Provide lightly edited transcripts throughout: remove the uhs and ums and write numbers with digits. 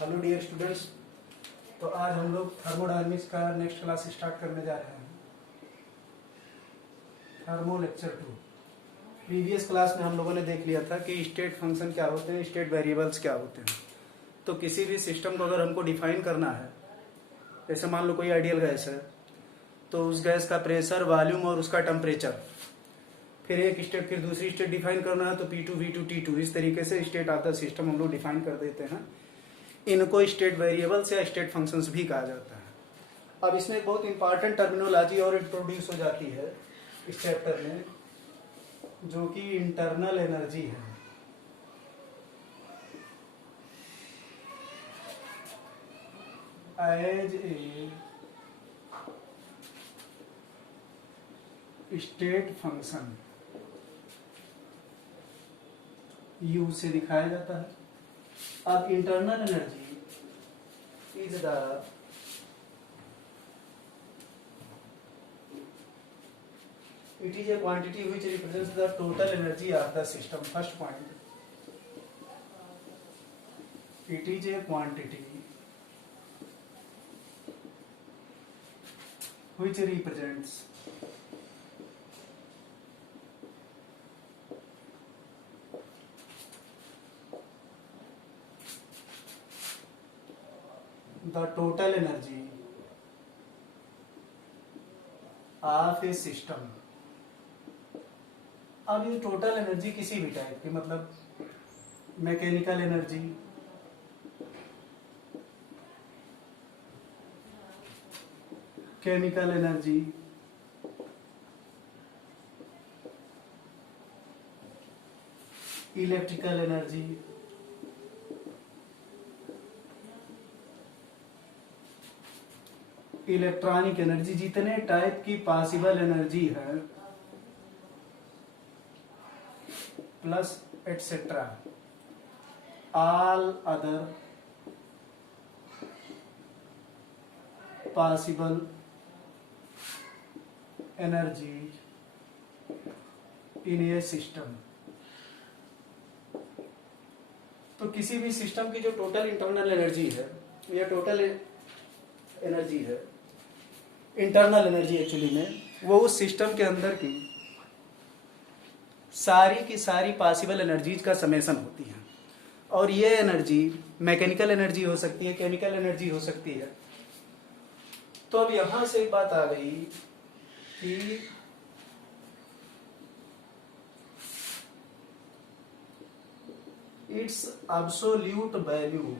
Hello dear students. तो आज हम लोग थर्मोडायनेमिक्स का नेक्स्ट क्लास स्टार्ट करने जा रहे हैं। Thermo lecture 2। प्रीवियस क्लास में हम लोगों ने देख लिया था कि स्टेट फंक्शन क्या होते हैं, स्टेट वेरिएबल्स क्या होते हैं। तो किसी भी सिस्टम को अगर हमको डिफाइन करना है, जैसे मान लो कोई आइडियल गैस है, तो उस गैस का प्रेशर, वॉल्यूम और उसका टेम्परेचर, फिर एक स्टेट, फिर दूसरी स्टेट डिफाइन करना है तो P2, V2, T2, इस तरीके से स्टेट ऑफ द सिस्टम हम लोग डिफाइन कर देते हैं। इनको स्टेट वेरिएबल्स या स्टेट फंक्शंस भी कहा जाता है। अब इसमें एक बहुत इंपॉर्टेंट टर्मिनोलॉजी और इंट्रोड्यूस हो जाती है इस चैप्टर में, जो कि इंटरनल एनर्जी है। As a state function U से दिखाया जाता है। अब internal energy is the it is a quantity which represents the total energy of the system. First point, it is a quantity which represents the total energy of a system. अब ये total energy किसी भी type की, मतलब mechanical energy, chemical energy, electrical energy, electronic energy, जितने type की possible energy है, plus etcetera, all other possible energy in A system. तो किसी भी सिस्टम की जो टोटल इंटरनल एनर्जी है, या टोटल एनर्जी है, इंटरनल एनर्जी एक्चुअली में, वो उस सिस्टम के अंदर की सारी पॉसिबल एनर्जीज का समेशन होती है। और ये एनर्जी मैकेनिकल एनर्जी हो सकती है, केमिकल एनर्जी हो सकती है। तो अब यहां से एक बात आ गई कि it's absolute value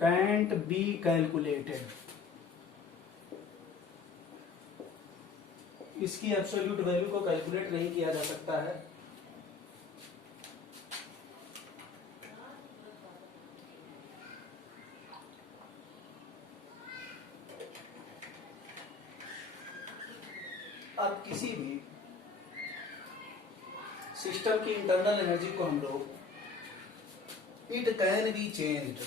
cantt be calculated. इसकी एब्सोल्यूट वैल्यू को कैलकुलेट नहीं किया जा सकता है। अब किसी भी सिस्टम की इंटरनल एनर्जी को हम लोग, it can be changed,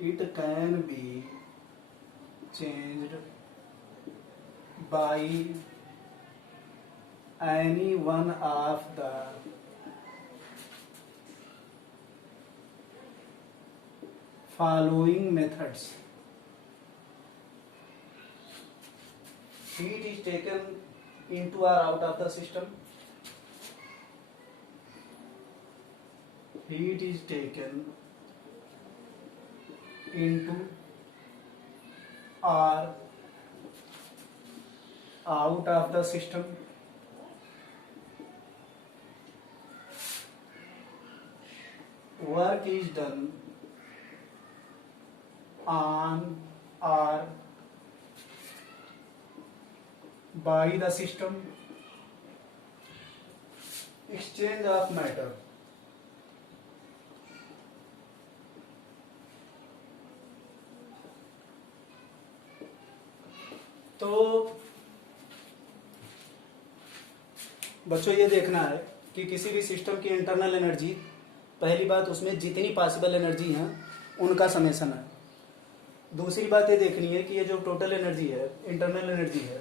it can be changed by any one of the following methods. Heat is taken into or out of the system. Heat is taken into or out of the system. Work is done on or by the system. Exchange of matter. तो बच्चों ये देखना है कि किसी भी system की internal energy, पहली बात उसमें जितनी पॉसिबल एनर्जी हैं उनका समेशन है। दूसरी बात ये देखनी है कि ये जो टोटल एनर्जी है, इंटरनल एनर्जी है,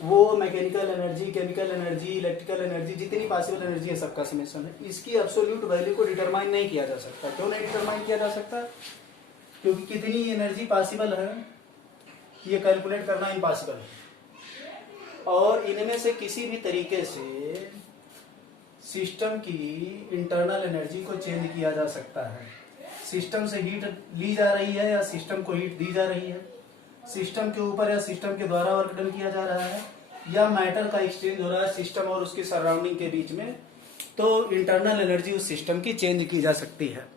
वो mechanical energy, chemical energy, electrical energy, जितनी पॉसिबल एनर्जी है सबका समेशन है। इसकी एब्सोल्यूट वैल्यू को डिटरमाइन नहीं किया जा सकता। क्यों नहीं डिटरमाइन किया जा सकता? क्योंकि कितनी एनर्जी पॉसिबल है ये कैलकुलेट करना इम्पॉसिबल है। और इनमें से किसी भी तरीके से सिस्टम की इंटरनल एनर्जी को चेंज किया जा सकता है। सिस्टम से हीट ली जा रही है या सिस्टम को हीट दी जा रही है, सिस्टम के ऊपर या सिस्टम के द्वारा वर्क डन किया जा रहा है, या मैटर का एक्सचेंज हो रहा है सिस्टम और उसकी सराउंडिंग के बीच में, तो इंटरनल एनर्जी उस सिस्टम की चेंज की जा सकती है।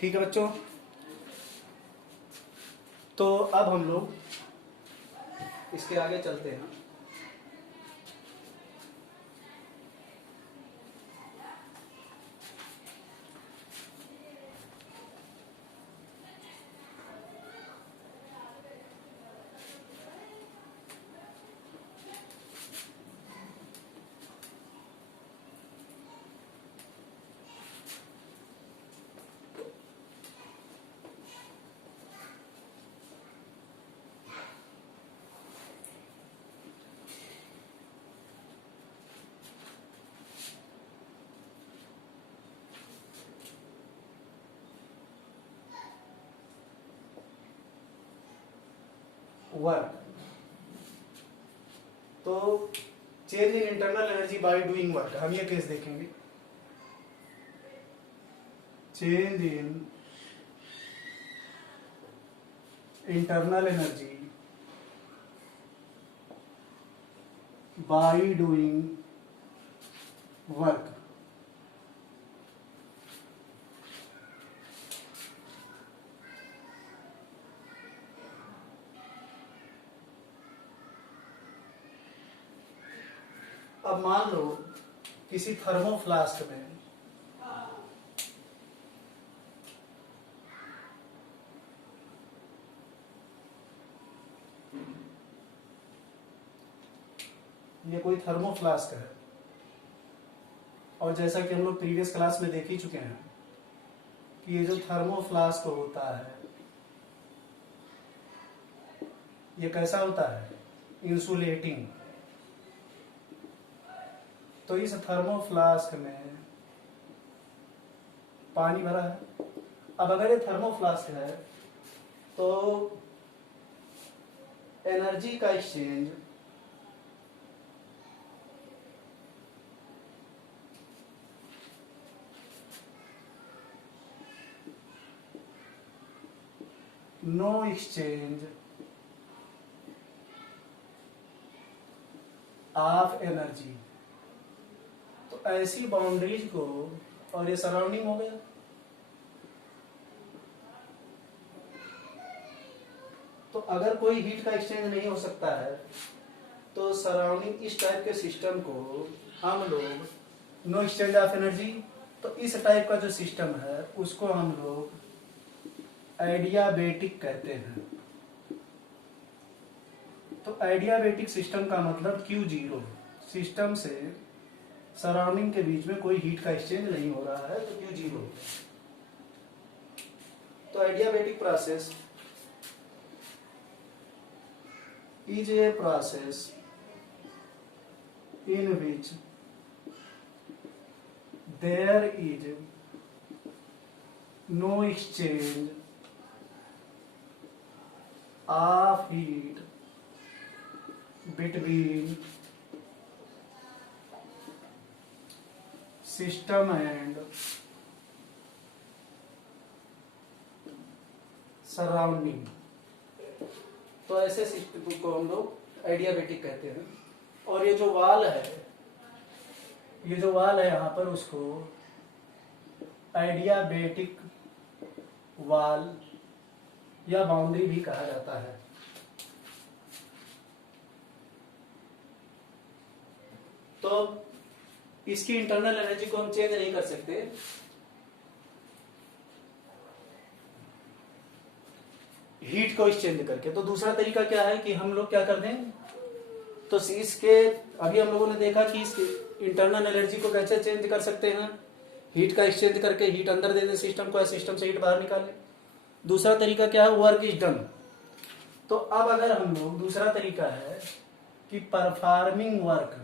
ठीक है बच्चों, तो अब हम लोग इसके आगे चलते हैं। वर्क, तो change in internal energy by doing work, हम ये केस देखेंगे। Change in internal energy by doing work. अब मान लो किसी थर्मो फ्लास्क में ये कोई थर्मो फ्लास्क है, और जैसा कि हम लोग प्रीवियस क्लास में देख ही चुके हैं कि ये जो थर्मो फ्लास्क होता है ये कैसा होता है? इंसुलेटिंग। तो इस थर्मो फ्लास्क में पानी भरा है। अब अगर ये थर्मो फ्लास्क है तो एनर्जी का exchange no exchange of energy, तो ऐसी बाउंड्रीज को, और ये सराउंडिंग हो गया, तो अगर कोई हीट का एक्सचेंज नहीं हो सकता है तो सराउंडिंग इस टाइप के सिस्टम को हम लोग नो एक्सचेंज ऑफ एनर्जी, तो इस टाइप का जो सिस्टम है उसको हम लोग एडियाबेटिक कहते हैं। तो एडियाबेटिक सिस्टम का मतलब Q0, सिस्टम से सराउंडिंग के बीच में कोई हीट का एक्सचेंज नहीं हो रहा है, तो Q0। तो adiabatic process is a process in which there is no exchange of heat between system and surrounding। तो ऐसे सिस्टम को हम लोग एडियाबेटिक कहते हैं। और ये जो वाल है, ये जो वाल है यहाँ पर, उसको एडियाबेटिक वाल या बाउंड्री भी कहा जाता है। तो इसकी इंटरनल एनर्जी को हम चेंज नहीं कर सकते, हीट को एक्सचेंज करके। तो दूसरा तरीका क्या है कि हम लोग क्या कर दें, तो इसके अभी हम लोगों ने देखा कि इस इंटरनल एनर्जी को कैसे चेंज कर सकते हैं, हीट का एक्सचेंज करके हीट अंदर दे दें सिस्टम को या सिस्टम से हीट बाहर निकालें। दूसरा तरीका क्या है, वर्क इज डन। तो अब अगर हम लोग, दूसरा तरीका है कि परफॉर्मिंग वर्क,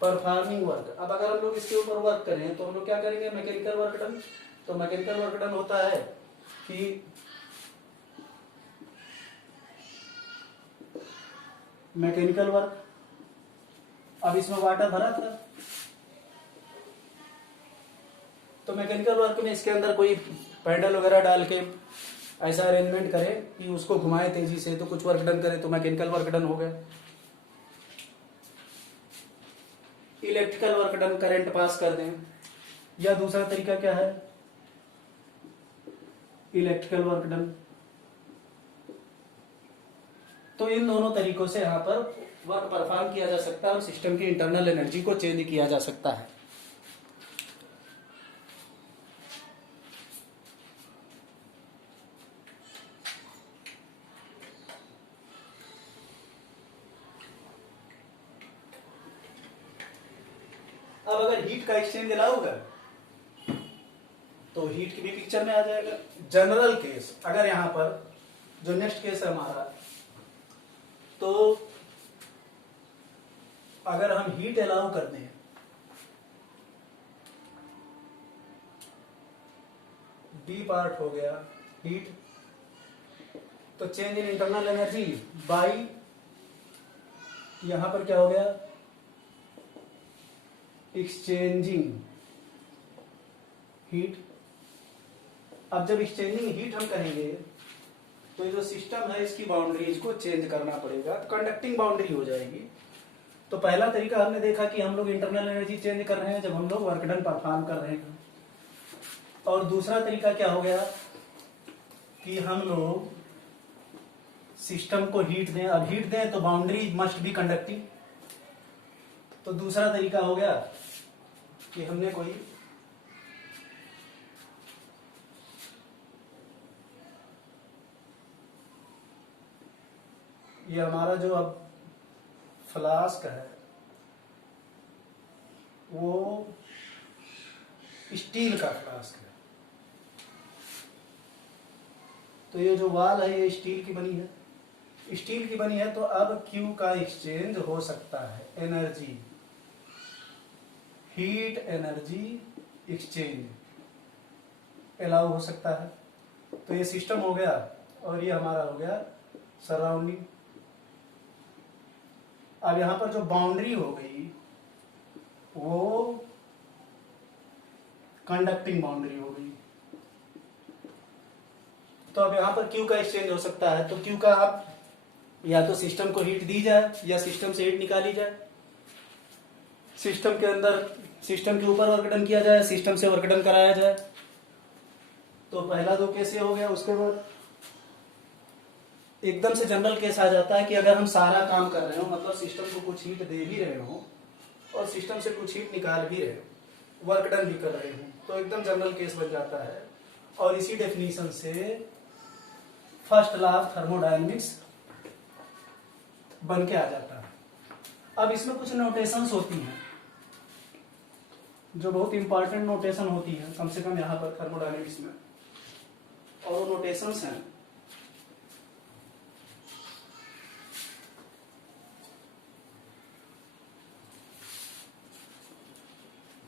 परफॉर्मिंग वर्क। अब अगर हम लोग इसके ऊपर वर्क करें तो हम लोग क्या करेंगे, मैकेनिकल वर्क डन। तो मैकेनिकल वर्क डन होता है कि मैकेनिकल वर्क, अब इसमें वाटर भरा था तो मैकेनिकल वर्क में इसके अंदर कोई पैडल वगैरह डाल के ऐसा अरेंजमेंट करे कि उसको घुमाए तेजी से तो कुछ वर्क डन करे, तो मैकेनिकल वर्क डन हो गया। Electrical work done, current pass कर दें। या दूसरा तरीका क्या है, इलेक्ट्रिकल वर्क डन। तो इन दोनों तरीकों से यहां पर वर्क परफॉर्म किया जा सकता है और सिस्टम की इंटरनल एनर्जी को चेंज किया जा सकता है। अब अगर हीट का एक्सचेंज अलाउ होगा तो हीट की भी पिक्चर में आ जाएगा। जनरल केस, अगर यहां पर जो नेक्स्ट केस है हमारा, तो अगर हम हीट अलाउ कर दें डी पार्ट हो गया हीट, तो change in internal energy by, यहां पर क्या हो गया, एक्सचेंजिंग हीट। अब जब एक्सचेंजिंग हीट हम करेंगे तो ये जो सिस्टम है इसकी बाउंड्रीज को चेंज करना पड़ेगा, कंडक्टिंग बाउंड्री हो जाएगी। तो पहला तरीका हमने देखा कि हम लोग इंटरनल एनर्जी चेंज कर रहे हैं जब हम लोग वर्क डन परफॉर्म कर रहे हैं। और दूसरा तरीका क्या हो गया कि हम लोग सिस्टम को हीट दें। अब हीट दें तो बाउंड्री मस्ट बी कंडक्टिंग। तो दूसरा तरीका हो गया कि हमने कोई ये हमारा जो अब फ्लास्क है वो स्टील का फ्लास्क है, तो ये जो वाल है ये स्टील की बनी है, स्टील की बनी है। तो अब क्यू का एक्सचेंज हो सकता है, energy, heat energy exchange allow हो सकता है। तो ये सिस्टम हो गया और ये हमारा हो गया सराउंडिंग। अब यहां पर जो बाउंड्री हो गई वो कंडक्टिंग बाउंड्री हो गई। तो अब यहां पर क्यू का एक्सचेंज हो सकता है। तो क्यू का आप या तो सिस्टम को हीट दी जाए या सिस्टम से हीट निकाली जाए, सिस्टम के अंदर, सिस्टम के ऊपर वर्क डन किया जाए, सिस्टम से वर्क डन कराया जाए। तो पहला दो केस ये हो गया। उसके बाद एकदम से जनरल केस आ जाता है कि अगर हम सारा काम कर रहे हो, मतलब सिस्टम को कुछ हीट दे भी रहे हो और सिस्टम से कुछ हीट निकाल भी रहे हो, वर्क डन भी कर रहे हो, तो एकदम जनरल केस बन जाता है। और इसी डेफिनेशन से फर्स्ट लॉ ऑफ थर्मोडायनेमिक्स बन के आ जाता है। अब इसमें कुछ नोटेशंस होती हैं जो बहुत इंपॉर्टेंट नोटेशन होती है, कम से कम यहां पर थर्मोडायनेमिक्स में। और वो नोटेशंस हैं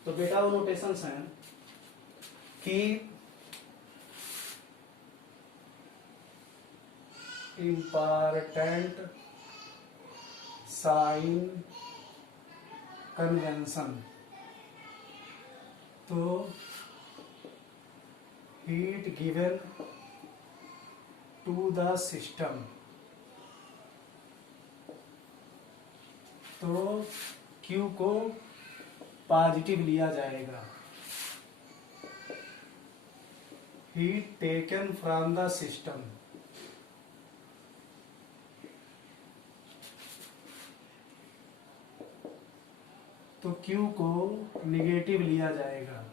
तो बेटा वो नोटेशंस हैं कि इम्पॉर्टेंट साइन कन्वेंशन। तो heat given to the system, तो Q को पॉजिटिव लिया जाएगा। Heat taken from the system, तो Q को निगेटिव लिया जाएगा।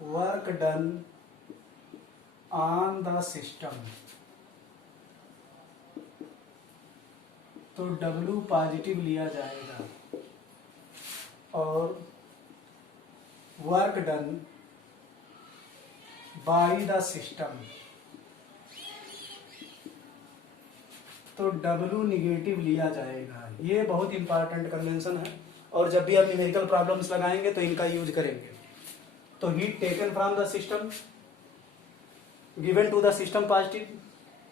Work done on the system, तो W पॉजिटिव लिया जाएगा और work done by the system, तो W निगेटिव लिया जाएगा। ये बहुत इंपॉर्टेंट कन्वेंशन है और जब भी आप न्यूमेरिकल प्रॉब्लम्स लगाएंगे तो इनका यूज करेंगे। तो heat taken from the system given to the system positive,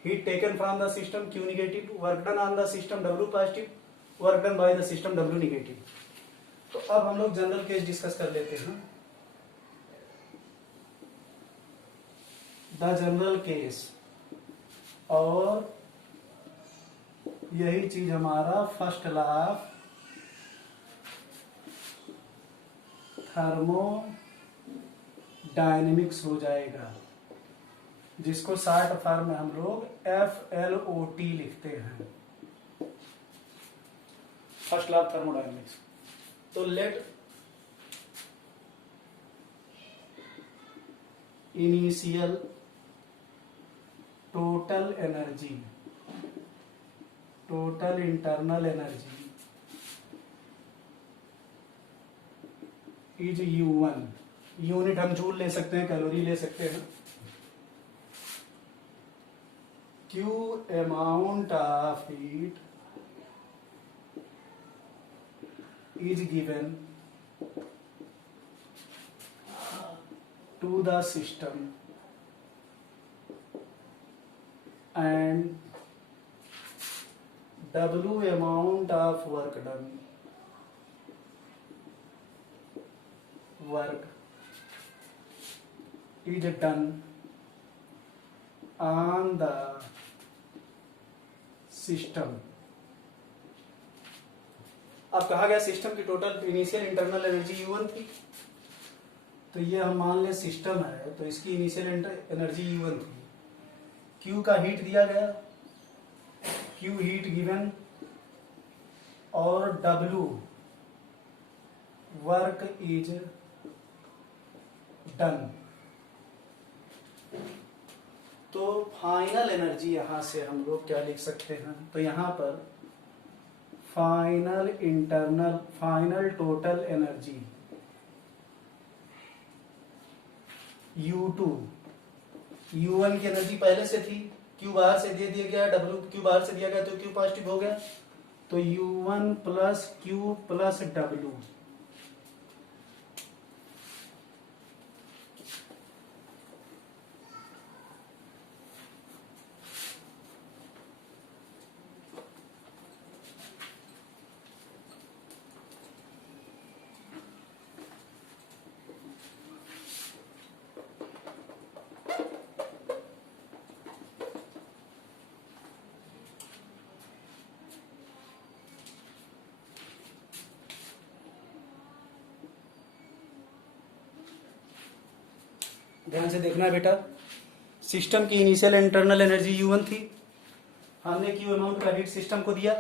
heat taken from the system Q negative, work done on the system W positive, work done by the system W negative. तो अब हम लोग general case discuss कर लेते हैं। The general case, और यही चीज हमारा फर्स्ट लॉ ऑफ थर्मोडायनेमिक्स हो जाएगा, जिसको शॉर्ट फॉर्म में हम लोग FLOT लिखते हैं, फर्स्ट लॉ ऑफ थर्मोडायनेमिक्स। तो let initial total energy, total internal energy is U1, unit हम जूल ले सकते हैं, कैलोरी ले सकते हैं। Q amount of heat is given to the system and W amount of work done, work is done on the system. अब कहा गया सिस्टम की total initial internal energy U1 थी, तो ये हम मान ले सिस्टम है, तो इसकी इनिशियल एनर्जी U1 थी। Q का हीट दिया गया, Q हीट गिवन, और W वर्क इज डन। तो फाइनल एनर्जी यहां से हम लोग क्या लिख सकते हैं, तो यहां पर final total energy U2, U1 की एनर्जी पहले से थी, Q बाहर से दे दिया गया, W Q बाहर से दिया गया तो Q पॉजिटिव हो गया, तो U1 plus Q plus W, ध्यान से देखना बेटा। सिस्टम की इनिशियल इंटरनल एनर्जी U1 थी, हमने Q अमाउंट का हीट सिस्टम को दिया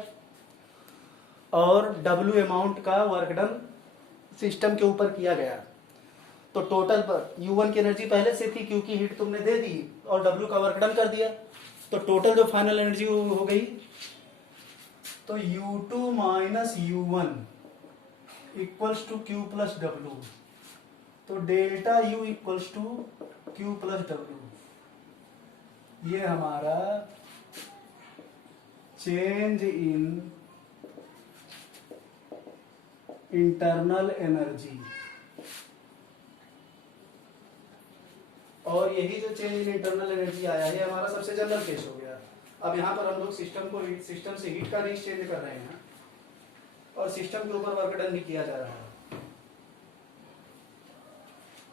और W अमाउंट का वर्क डन सिस्टम के ऊपर किया गया। तो टोटल पर U1 की एनर्जी पहले से थी, Q की हीट तुमने दे दी और W का वर्क डन कर दिया, तो टोटल जो फाइनल एनर्जी हो गई, तो U2 minus U1 equals to Q plus W, तो delta U equals to Q plus W। ये हमारा चेंज इन इंटरनल एनर्जी, और यही जो चेंज इन इंटरनल एनर्जी आया है हमारा सबसे जनरल केस हो गया। अब यहाँ पर हम लोग सिस्टम से हीट का एक्सचेंज कर रहे हैं और सिस्टम के ऊपर वर्क डन भी किया जा रहा है।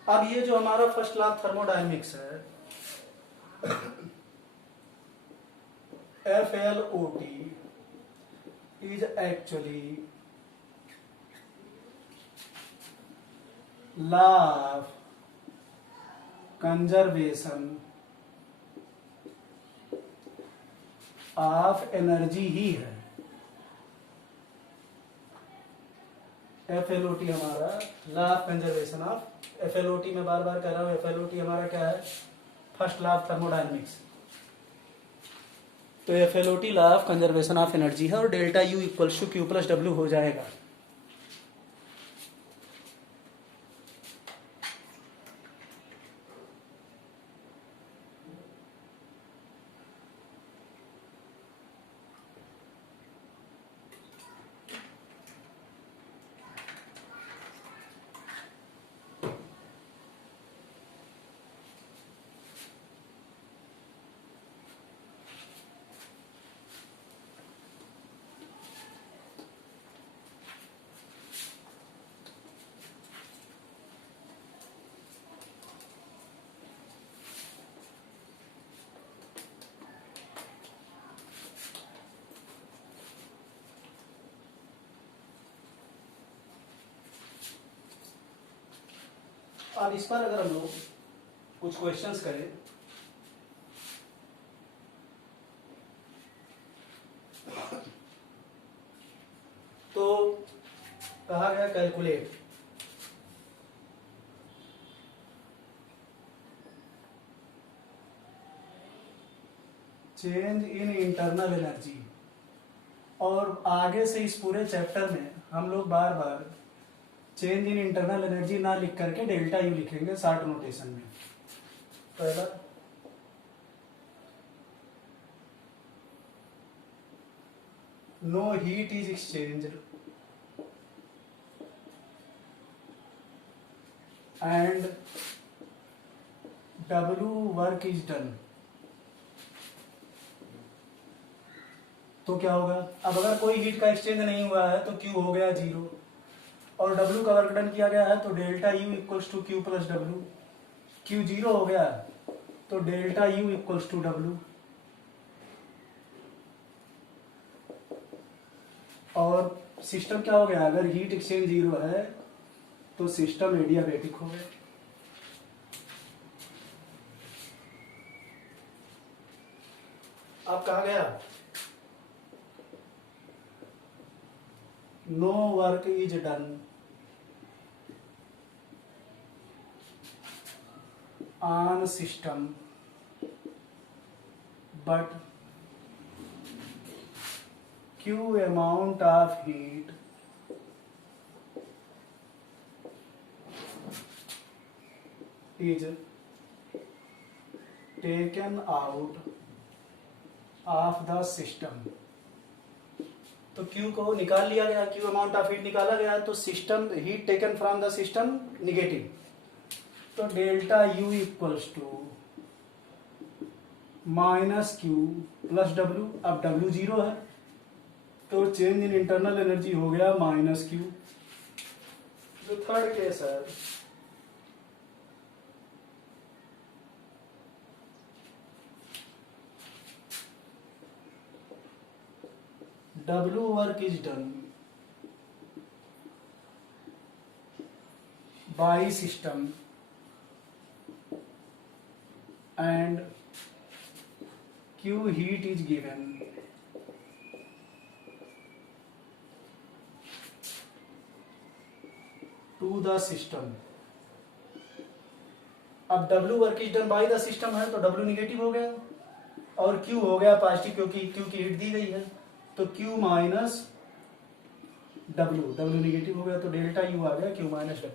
अब ये जो हमारा फर्स्ट लॉ थर्मोडायनेमिक्स है, FLOT is actually law of conservation of energy ही है। FLOT हमारा law of conservation of, FLOT में बार बार कह रहा हूँ, FLOT हमारा क्या है, फर्स्ट लॉ ऑफ थर्मोडायनेमिक्स। तो FLOT law of conservation of energy है और delta U equals to Q plus W हो जाएगा। अब इस पर अगर हम लोग कुछ क्वेश्चंस करें, तो कहा गया calculate change in internal energy, और आगे से इस पूरे चैप्टर में हम लोग बार बार चेंज इन इंटरनल एनर्जी ना लिख करके डेल्टा यू लिखेंगे शॉर्ट नोटेशन में। पहला no heat is exchanged and W work is done. तो क्या होगा, अब अगर कोई हीट का एक्सचेंज नहीं हुआ है तो Q हो गया 0, और W का वर्क डन किया गया है तो delta U equals to Q plus W। Q 0 हो गया तो delta U equals to W, और सिस्टम क्या हो गया, अगर हीट एक्सचेंज 0 है तो सिस्टम एडियाबेटिक हो गया। अब कहा गया no work is done on system but Q amount of heat is taken out of the system। तो Q को निकाल लिया गया, Q अमाउंट ऑफ हीट निकाला गया, तो system heat taken from the system negative, तो delta U equals to minus Q plus W। अब W 0 है तो चेंज इन इंटरनल एनर्जी हो गया माइनस Q। जो थर्ड केस है, W work is done by system and Q heat is given to the system। अब W work is done by the system है तो W निगेटिव हो गया और Q हो गया पॉजिटिव, क्योंकि Q की हीट दी गई है, तो Q माइनस W निगेटिव हो गया, तो डेल्टा U आ गया Q माइनस W।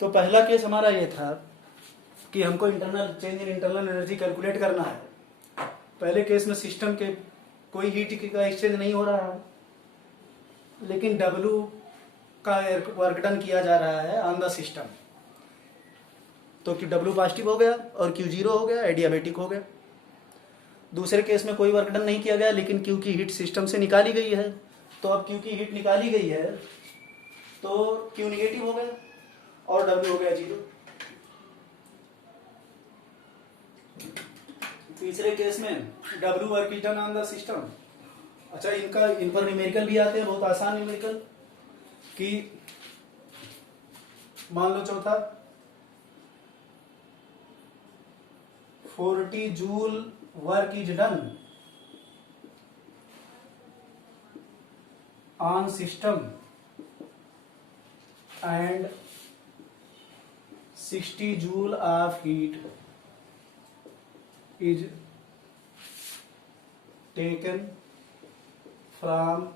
तो पहला केस हमारा ये था कि हमको internal change in internal energy calculate करना है। पहले केस में सिस्टम के कोई हीट का एक्सचेंज नहीं हो रहा है, लेकिन W का वर्क डन किया जा रहा है ऑन द सिस्टम, तो कि W पॉजिटिव हो गया और Q 0 हो गया, एडियाबेटिक हो गया। दूसरे केस में कोई वर्क डन नहीं किया गया, लेकिन Q की हीट सिस्टम से निकाली गई है, तो अब Q की हीट निकाली गई है तो Q निगेटिव हो गया और W हो गया 0। तीसरे केस में W work is done on the system. अच्छा, इन पर न्यूमेरिकल भी आते हैं, बहुत आसान न्यूमेरिकल, कि मान लो चौथा 40 joule work is done on system and 60 joule of heat is taken from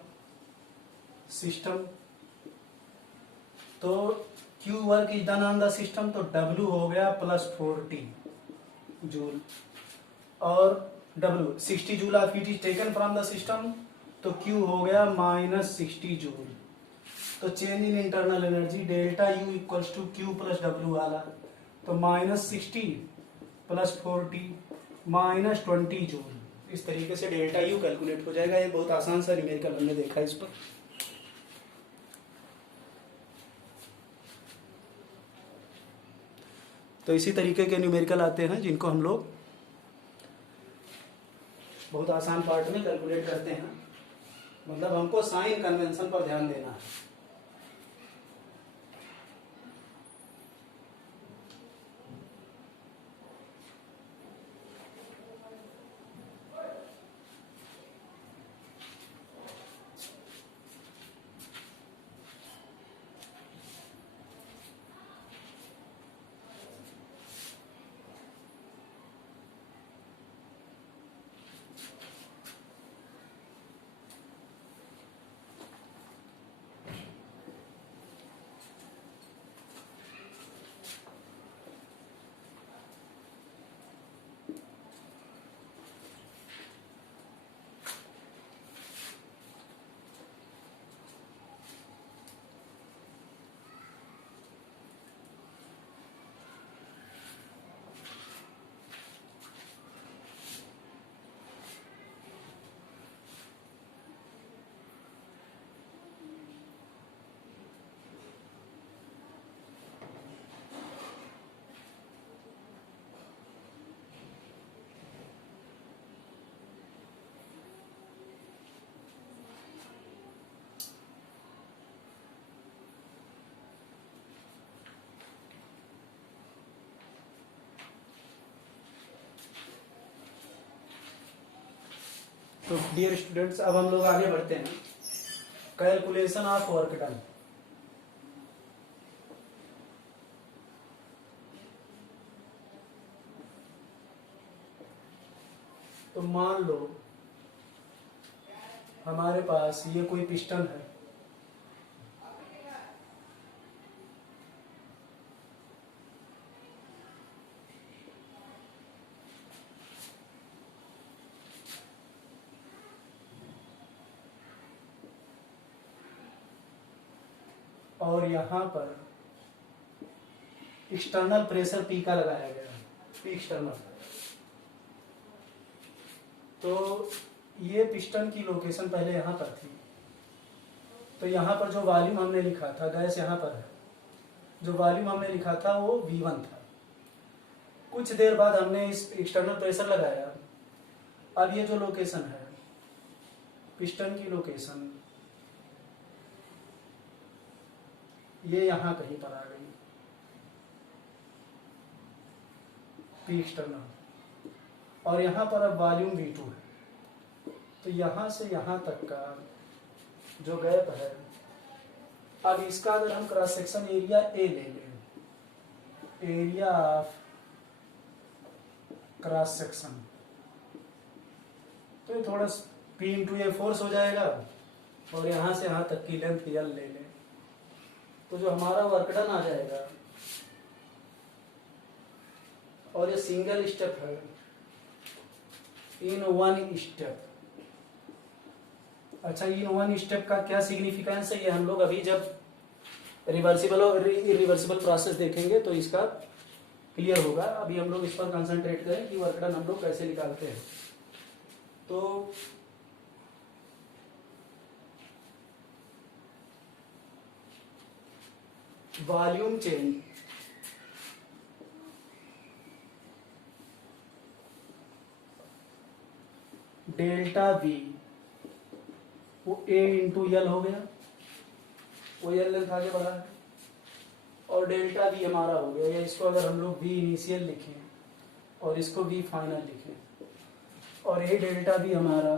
system. तो Q work is done on the system, तो W हो गया +40 जूल, और W 60 joule of heat is taken from the system, तो Q हो गया -60 joule. तो change in internal energy delta U equals to Q plus W वाला, तो -60 + 40 -20 जूल। इस तरीके से डेल्टा U कैलकुलेट हो जाएगा। ये बहुत आसान सा न्यूमेरिकल हमने देखा इस पर। तो इसी तरीके के न्यूमेरिकल आते हैं जिनको हम लोग बहुत आसान पार्ट में कैलकुलेट करते हैं। मतलब हमको साइन कन्वेंशन पर ध्यान देना है। तो डियर स्टूडेंट्स, अब हम लोग आगे बढ़ते हैं। Calculation of work done. तो मान लो हमारे पास ये कोई पिस्टन है, और यहां पर एक्सटर्नल प्रेशर P का लगाया गया है, P एक्सटर्नल। तो ये पिस्टन की लोकेशन पहले यहां पर थी, तो यहां पर जो वॉल्यूम हमने लिखा था, गैस यहां पर है, जो वॉल्यूम हमने लिखा था वो V1 था। कुछ देर बाद हमने इस एक्सटर्नल प्रेशर लगाया। अब ये जो लोकेशन है पिस्टन की लोकेशन, ये यहां कहीं पर आ गई P एक्सटर्नल, और यहां पर अब वॉल्यूम V2 है। तो यहां से यहां तक का जो गैप है, अब इसका अगर हम क्रॉस सेक्शन एरिया A ले लें, एरिया ऑफ क्रॉस सेक्शन, तो ये थोड़ा P × A फोर्स हो जाएगा, और यहां से यहां तक की लेंथ L ले लें, तो जो हमारा वर्क डन आ जाएगा। और ये सिंगल स्टेप है, इन वन स्टेप। अच्छा, इन वन स्टेप का क्या सिग्निफिकेंस है, ये हम लोग अभी जब रिवर्सिबल और इरिवर्सिबल प्रोसेस देखेंगे तो इसका क्लियर होगा। अभी हम लोग इस पर कंसंट्रेट करें कि वर्क डन हम लोग कैसे निकालते हैं। तो वॉल्यूम चेंज डेल्टा V वो A × L हो गया, वो L लेंथ आगे बढ़ा है, और डेल्टा V हमारा हो गया, या इसको अगर हम लोग V इनिशियल लिखें और इसको V फाइनल लिखें, और ये डेल्टा V हमारा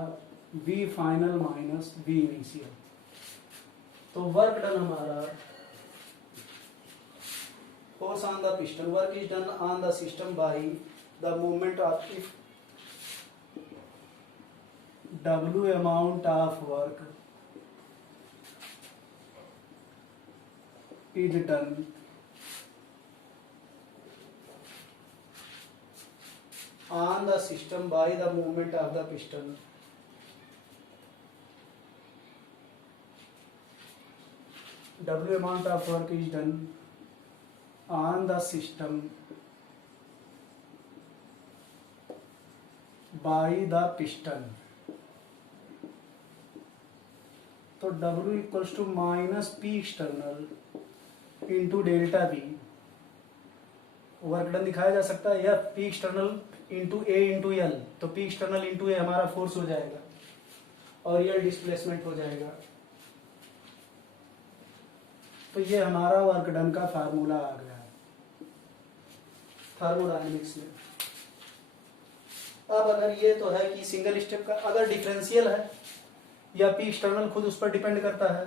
V फाइनल - V इनिशियल। तो वर्क डन हमारा force on the piston, work is done on the system by the movement of, if W amount of work is done on the system by the movement of the piston, W amount of work is done on the system by the piston, तो W equals to minus P external into delta B, work done दिखाया जा सकता है, या P external into A into L, तो P external into A हमारा force हो जाएगा और एल डिस्प्लेसमेंट हो जाएगा। तो ये हमारा वर्क डन का फार्मूला आ गया है थर्मोडायनेमिक्स में। अब अगर ये तो है कि सिंगल स्टेप का, अगर डिफरेंशियल है या पी एक्सटर्नल खुद उस पर डिपेंड करता है,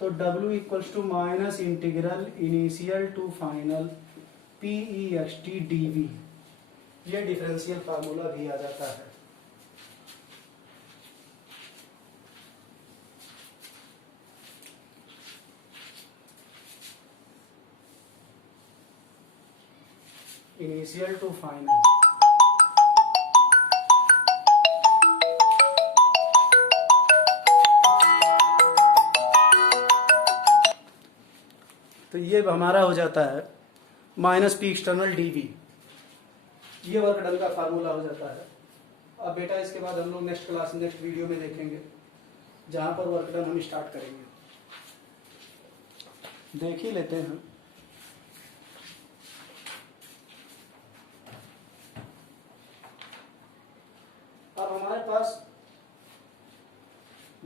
तो W equals to minus integral initial to final P E X T D V, ये डिफरेंशियल फार्मूला भी आ जाता है। इनिशियल टू फाइनल, तो ये हमारा हो जाता है minus P external D V, ये वर्क डन का फार्मूला हो जाता है। अब बेटा इसके बाद हम लोग नेक्स्ट क्लास नेक्स्ट वीडियो में देखेंगे जहां पर वर्क डन हम स्टार्ट करेंगे, देख ही लेते हैं। अब हमारे पास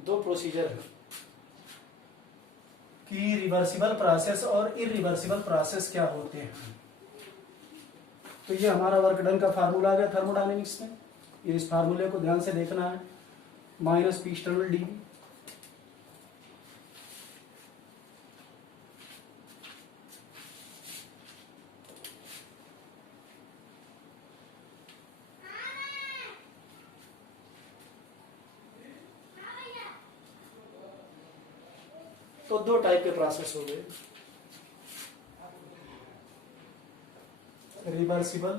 दो प्रोसीजर है कि रिवर्सिबल प्रोसेस और इरिवर्सिबल प्रोसेस क्या होते हैं। तो ये हमारा वर्क डन का फार्मूला आ गया थर्मोडायनेमिक्स में, ये इस फार्मूले को ध्यान से देखना है, माइनस पी एक्सटर्नल डी। तो दो टाइप के प्रोसेस हो गए, रिवर्सिबल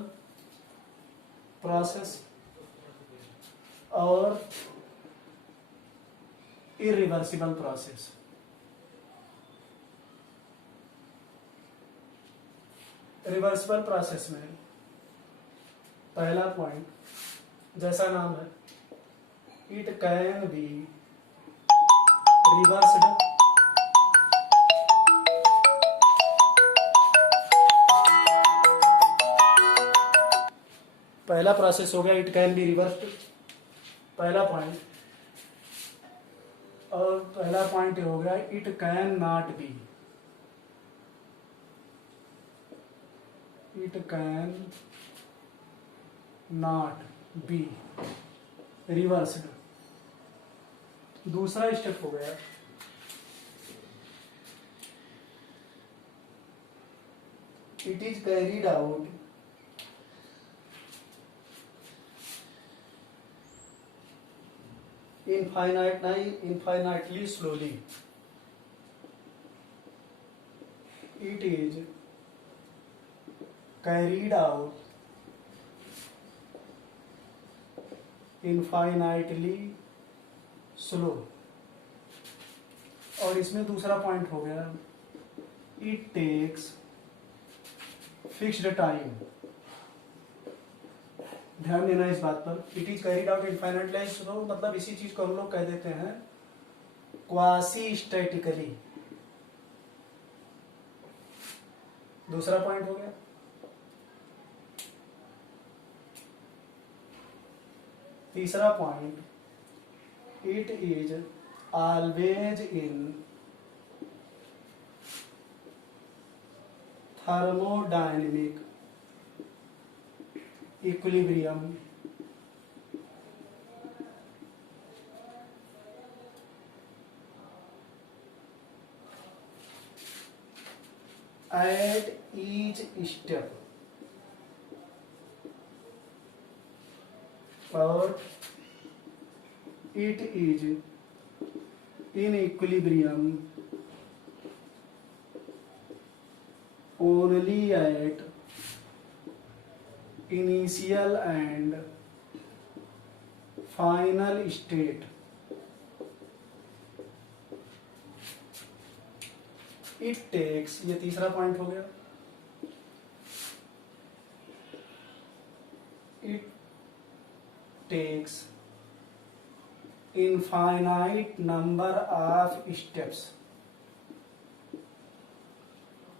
प्रोसेस और इरिवर्सिबल प्रोसेस। रिवर्सिबल प्रोसेस में पहला पॉइंट जैसा नाम है, इट कैन बी रिवर्स्ड पहला प्रोसेस हो गया इट कैन बी रिवर्स्ड, पहला पॉइंट। और पहला पॉइंट हो गया it can not be, it can not be reversed. दूसरा स्टेप हो गया it is carried out infinitely slowly, it is carried out infinitely slow। और इसमें दूसरा पॉइंट हो गया it takes fixed time। ध्यान देना इस बात पर, it is carried out infinitely slow, मतलब इसी चीज को हम लोग कह देते हैं क्वासी स्टैटिकली। दूसरा पॉइंट हो गया। तीसरा point, it is always in thermodynamic equilibrium at each step, और it is in equilibrium only at initial and final state. It takes, ये तीसरा पॉइंट हो गया, it takes infinite number of steps.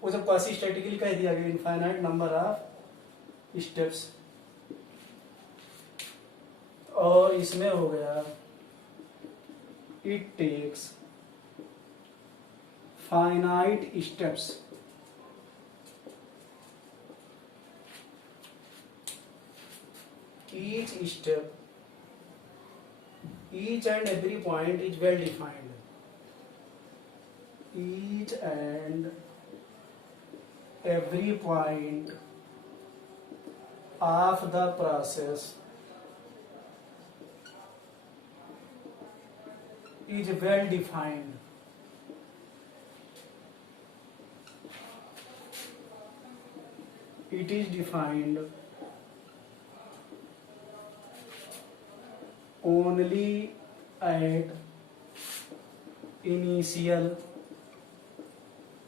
वो जब क्वासी स्टैटिकली कह दिया गया इनफाइनाइट नंबर ऑफ स्टेप्स, और इसमें हो गया it takes finite steps. Each step, each and every point is well defined. Each and every point of the process is well defined. It is defined only at initial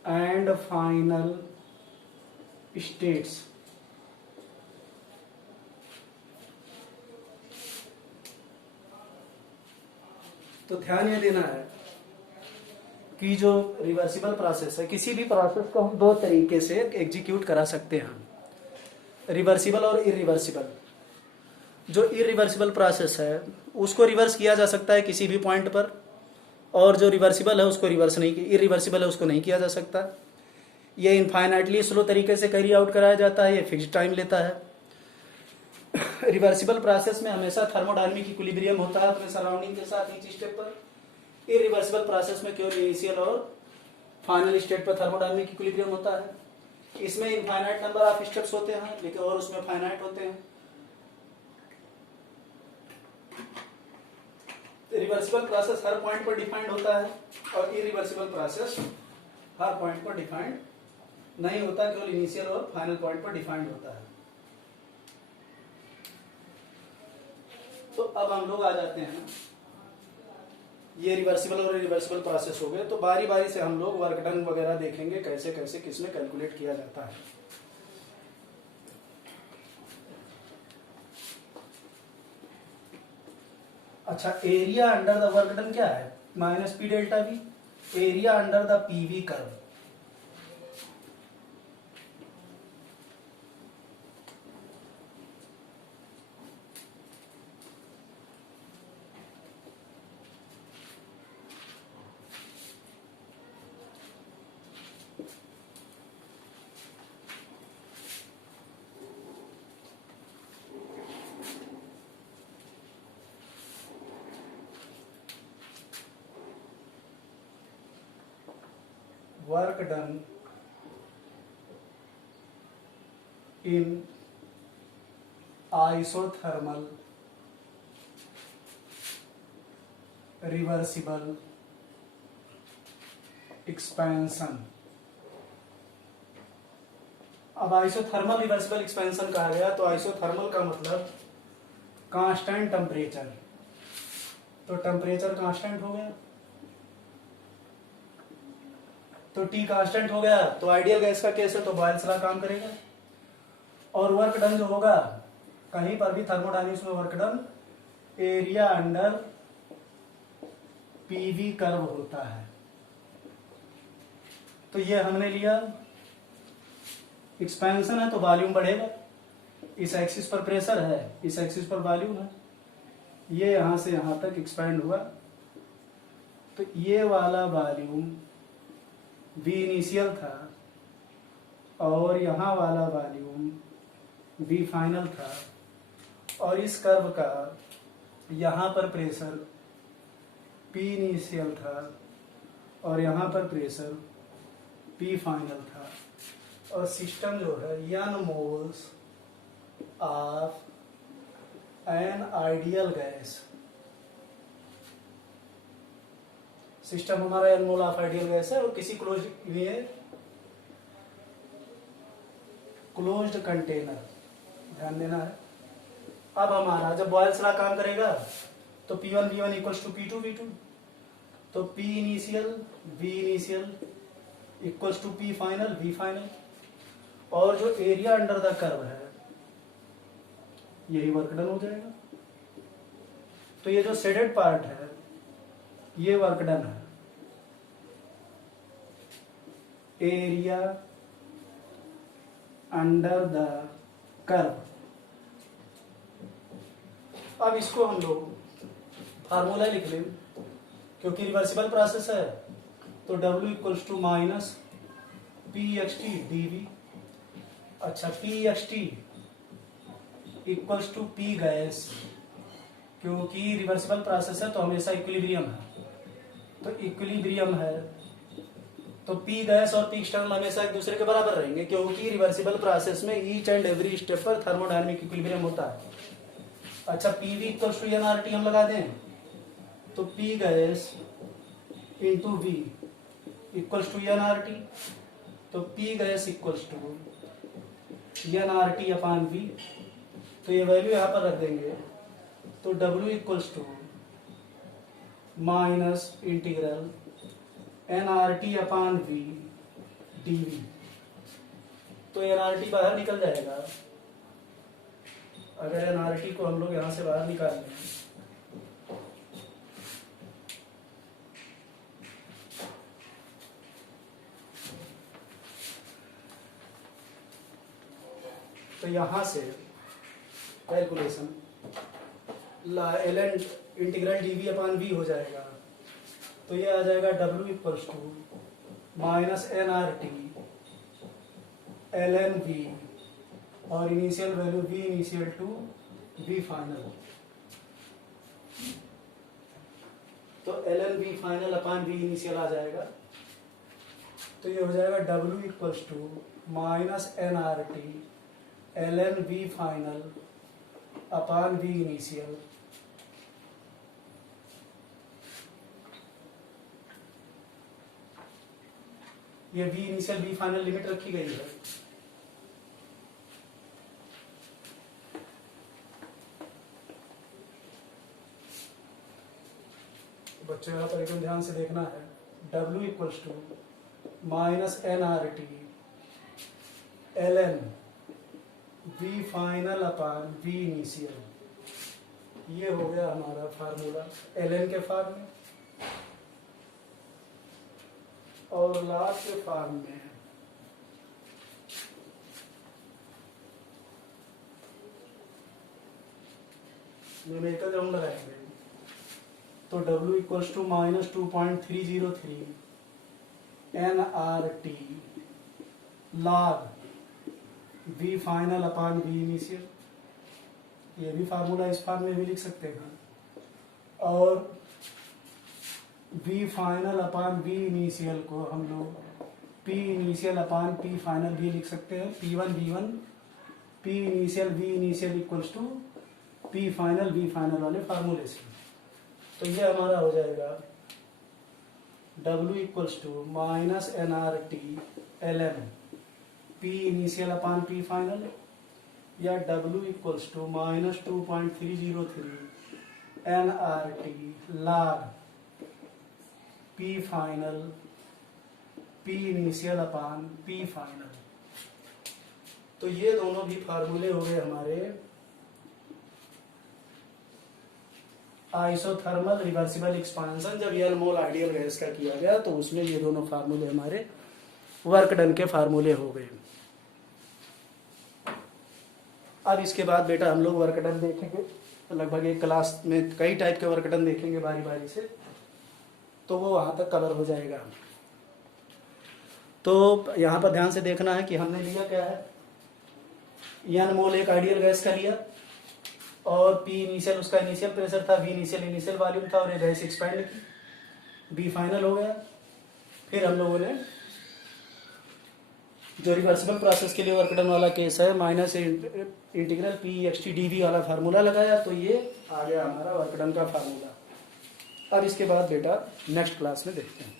and final states. तो ध्यान ये देना है कि जो reversible process है, किसी भी प्रोसेस को हम दो तरीके से एग्जीक्यूट करा सकते हैं, रिवर्सिबल और इरिवर्सिबल. जो इरिवर्सिबल प्रोसेस है उसको रिवर्स किया जा सकता है किसी भी पॉइंट पर, और जो रिवर्सिबल है उसको रिवर्स नहीं, इरिवर्सिबल है उसको नहीं किया जा सकता. ये इनफाइनाइटली स्लो तरीके से कैरी आउट कराया जाता है, ये फिक्स्ड टाइम लेता है. रिवर्सिबल प्रोसेस में हमेशा थर्मोडायनामिक इक्विलिब्रियम होता है अपने सराउंडिंग के साथ ईच स्टेप पर. इरिवर्सिबल प्रोसेस में केवल इनिशियल और फाइनल स्टेट पर थर्मोडायनामिक इक्विलिब्रियम होता है. इसमें इनफाइनाइट नंबर ऑफ स्टेप्स होते हैं, लेकिन और उसमें फाइनाइट होते हैं. रिवर्सिबल प्रोसेस हर पॉइंट पर डिफाइंड होता है, और इरिवर्सिबल प्रोसेस हर पॉइंट पर डिफाइंड नहीं होता, केवल इनिशियल और फाइनल पॉइंट पर डिफाइंड होता है. तो अब हम लोग आ जाते हैं, ये रिवर्सिबल और इरिवर्सिबल प्रोसेस हो गए. तो बारी बारी से हम लोग वर्क डन वगैरह देखेंगे, कैसे कैसे किसमें कैलकुलेट किया जाता है. अच्छा, area under the work done क्या है? Minus P delta we, area under the PV curve. Work done in isothermal reversible expansion. अब आइसोथर्मल रिवर्सिबल एक्सपेंशन कहा गया, तो आइसोथर्मल का मतलब कांस्टेंट टेम्परेचर. तो टेम्परेचर कांस्टेंट हो गया, तो T कांस्टेंट हो गया, तो आइडियल गैस का केस है तो बॉयल्स लॉ काम करेगा. और वर्क डन जो होगा, कहीं पर भी थर्मोडायनामिक्स में work done area under PV curve होता है. तो ये हमने लिया, एक्सपेंशन है तो वॉल्यूम बढ़ेगा. इस एक्सिस पर प्रेशर है, इस एक्सिस पर वॉल्यूम है. ये यहां से यहां तक एक्सपेंड हुआ, तो ये वाला वॉल्यूम V इनिशियल था, और यहाँ वाला वॉल्यूम V फाइनल था. और इस कर्व का यहाँ पर प्रेशर P इनिशियल था, और यहाँ पर प्रेशर P फाइनल था. और सिस्टम जो है n moles of an ideal gas, system हमारा n mole of ideal gas है और किसी क्लोज्ड कंटेनर, ध्यान देना है। अब हमारा जब बॉयल्स लॉ काम करेगा तो P1 V1 equals to P2 V2, तो P initial V initial equals to P final V final, और जो एरिया अंडर द कर्व है यही वर्क डन हो जाएगा। तो ये जो शेडेड पार्ट है ये वर्क डन है, एरिया अंडर द कर्व। अब इसको हम लोग फार्मूला लिख लें, क्योंकि रिवर्सिबल प्रोसेस है तो W equals to minus PXT dV। अच्छा, PXT equals to P gas, क्योंकि रिवर्सिबल प्रोसेस है तो हमेशा इक्विलिब्रियम है, तो इक्विलिब्रियम है तो P गैस और P एक्सटर्नल हमेशा एक दूसरे के बराबर रहेंगे, क्योंकि रिवर्सिबल प्रोसेस में ईच एंड एवरी स्टेप पर थर्मोडायनेमिक इक्विलिब्रियम होता है। अच्छा, PV इक्वल्स टू nRT हम लगा दें तो P gas into V equals to nRT, तो P gas equals to nRT upon V, तो ये वैल्यू यहाँ पर रख देंगे तो W equals to minus integral nRT upon V dV, तो nRT बाहर निकल जाएगा। अगर nRT को हम लोग यहाँ से बाहर निकाल लें तो यहाँ से calculation ln integral dV upon V हो जाएगा, तो ये आ जाएगा W equals to minus nRT ln V और initial value V initial to V final, तो ln V final upon V initial आ जाएगा, तो ये हो जाएगा W equals to minus nRT ln V final upon V initial, ये V initial V final limit रखी गई है। बच्चों यहाँ पर एकदम ध्यान से देखना है, W equals to minus nRT ln V final upon V initial, ये हो गया हमारा फार्मूला ln के फॉर्म में, और लास्ट के फॉर्म में न्यूमेरिकल जब हम लगाएंगे तो W equals to minus 2.303 nRT log V final upon V initial, ये भी फार्मूला इस फॉर्म में भी लिख सकते हैं, और V final upon V initial को हम लोग P initial upon P final भी लिख सकते हैं, P1 V1 P initial V initial equals to P final V final वाले फार्मूले से। तो ये हमारा हो जाएगा W equals to minus nRT ln P initial upon P final, या W equals to minus 2.303 nRT log P final P initial upon P final. तो ये दोनों भी फार्मूले हो गए हमारे आइसोथर्मल रिवर्सिबल एक्सपांशन, जब n मोल आइडियल गैस का किया गया तो उसमें ये दोनों फार्मूले हमारे वर्क डन के फार्मूले हो गए। अब इसके बाद बेटा हम लोग वर्क डन देखेंगे, लगभग एक क्लास में कई टाइप के वर्क डन देखेंगे बारी बारी से, तो वो वहां तक कवर हो जाएगा। तो यहाँ पर ध्यान से देखना है कि हमने लिया क्या है, n मोल एक आइडियल गैस का लिया और P इनिशियल उसका इनिशियल प्रेशर था, V इनिशियल इनिशियल वॉल्यूम था, और ये गैस एक्सपैंड की, B फाइनल हो गया। फिर हम लोगों ने जो रिवर्सिबल प्रोसेस के लिए वर्क डन वाला केस है, minus integral P X T D V वाला फार्मूला लगाया, तो ये आ गया हमारा वर्क डन का फार्मूला। अब इसके बाद बेटा नेक्स्ट क्लास में देखते हैं।